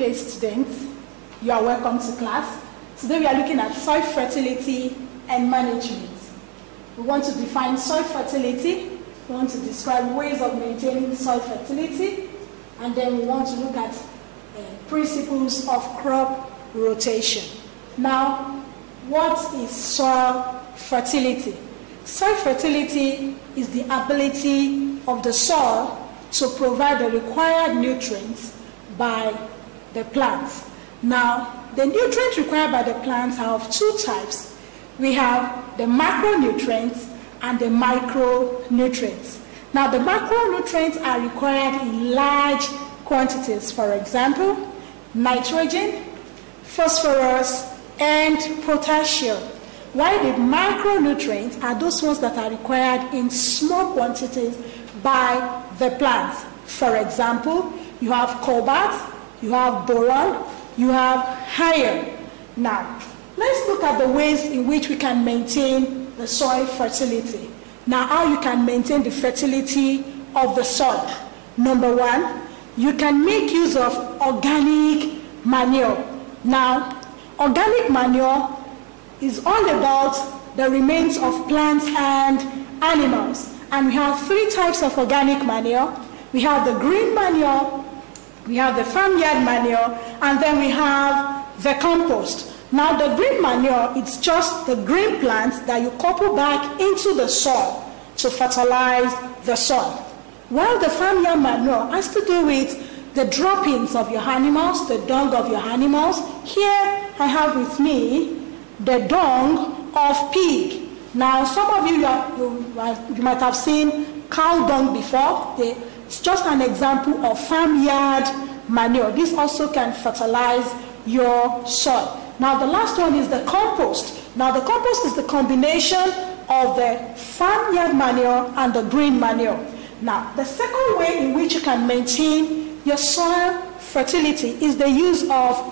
Good day, students. You are welcome to class. Today we are looking at soil fertility and management. We want to define soil fertility, we want to describe ways of maintaining soil fertility, and then we want to look at principles of crop rotation. Now, what is soil fertility? Soil fertility is the ability of the soil to provide the required nutrients by the plants. Now, the nutrients required by the plants are of two types. We have the macronutrients and the micronutrients. Now, the macronutrients are required in large quantities. For example, nitrogen, phosphorus, and potassium. While the micronutrients are those ones that are required in small quantities by the plants. For example, you have cobalt, you have boron, you have iron. Now, let's look at the ways in which we can maintain the soil fertility. Now, how you can maintain the fertility of the soil. Number one, you can make use of organic manure. Now, organic manure is all about the remains of plants and animals. And we have three types of organic manure. We have the green manure, we have the farmyard manure, and then we have the compost. Now, the green manure, it's just the green plants that you couple back into the soil to fertilize the soil. While the farmyard manure has to do with the droppings of your animals, the dung of your animals. Here I have with me the dung of pig. Now, some of you might have seen cow dung before. It's just an example of farmyard manure. This also can fertilize your soil. Now, the last one is the compost. Now, the compost is the combination of the farmyard manure and the green manure. Now, the second way in which you can maintain your soil fertility is the use of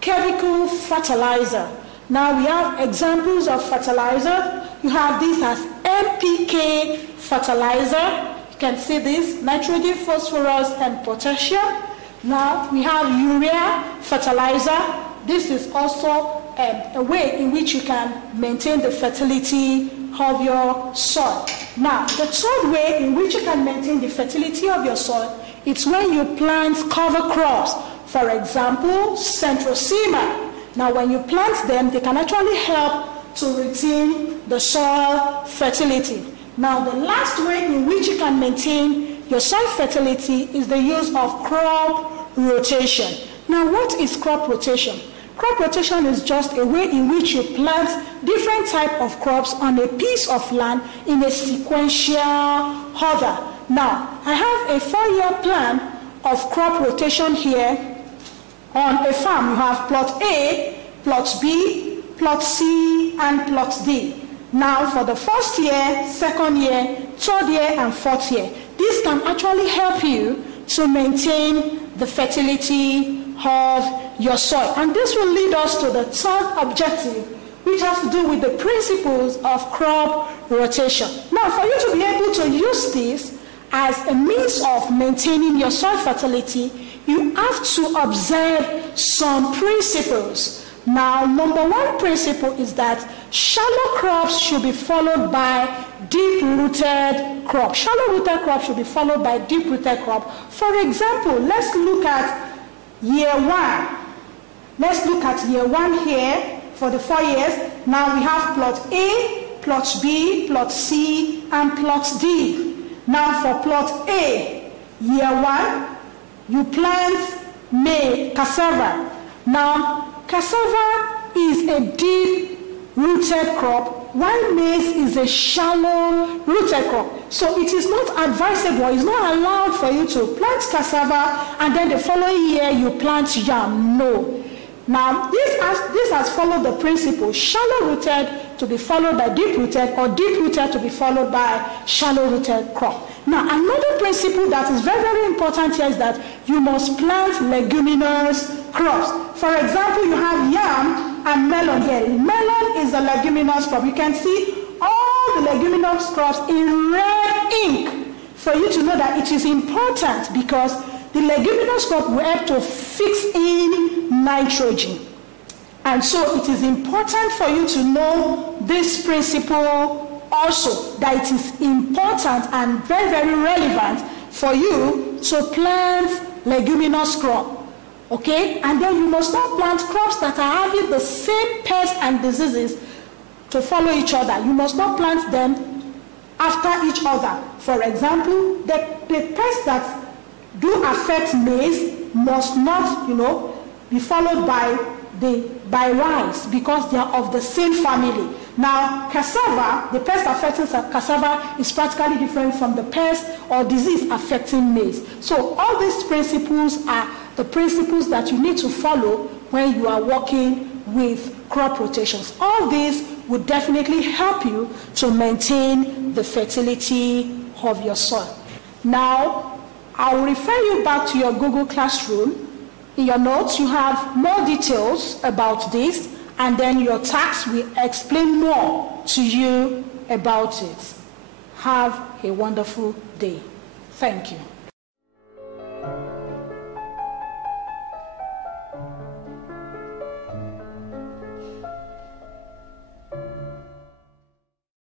chemical fertilizer. Now, we have examples of fertilizer. You have this as NPK fertilizer. You can see this, nitrogen, phosphorus, and potassium. Now, we have urea fertilizer. This is also a way in which you can maintain the fertility of your soil. Now, the third way in which you can maintain the fertility of your soil is when you plant cover crops. For example, centrosema. Now, when you plant them, they can actually help to retain the soil fertility. Now, the last way in which you can maintain your soil fertility is the use of crop rotation. Now, what is crop rotation? Crop rotation is just a way in which you plant different types of crops on a piece of land in a sequential order. Now, I have a 4-year plan of crop rotation here. On a farm, you have plot A, plot B, plot C, and plot D. Now, for the first year, second year, third year, and fourth year, this can actually help you to maintain the fertility of your soil. And this will lead us to the third objective, which has to do with the principles of crop rotation. Now, for you to be able to use this as a means of maintaining your soil fertility, you have to observe some principles. Now, number one principle is that shallow crops should be followed by deep-rooted crops. Shallow-rooted crops should be followed by deep-rooted crops. For example, let's look at year one. Let's look at year one here for the 4 years. Now we have plot A, plot B, plot C, and plot D. Now for plot A, year one, you plant cassava. Now, cassava is a deep-rooted crop, while maize is a shallow-rooted crop. So it is not advisable, it's not allowed for you to plant cassava and then the following year you plant yam. No. Now, this has followed the principle shallow-rooted to be followed by deep-rooted, or deep-rooted to be followed by shallow-rooted crop. Now, another principle that is very, very important here is that you must plant leguminous crops. For example, you have yam and melon here. Melon is a leguminous crop. You can see all the leguminous crops in red ink for you to know that it is important, because the leguminous crop will help to fix in nitrogen. And so it is important for you to know this principle also, that it is important and very, very relevant for you to plant leguminous crop. Okay? And then you must not plant crops that are having the same pests and diseases to follow each other. You must not plant them after each other. For example, the pests that do affect maize must not, be followed by rice, because they are of the same family. Now, cassava, the pest affecting cassava is practically different from the pest or disease affecting maize. So all these principles are the principles that you need to follow when you are working with crop rotations. All these would definitely help you to maintain the fertility of your soil. Now, I will refer you back to your Google Classroom. In your notes, you have more details about this, and then your task will explain more to you about it. Have a wonderful day. Thank you.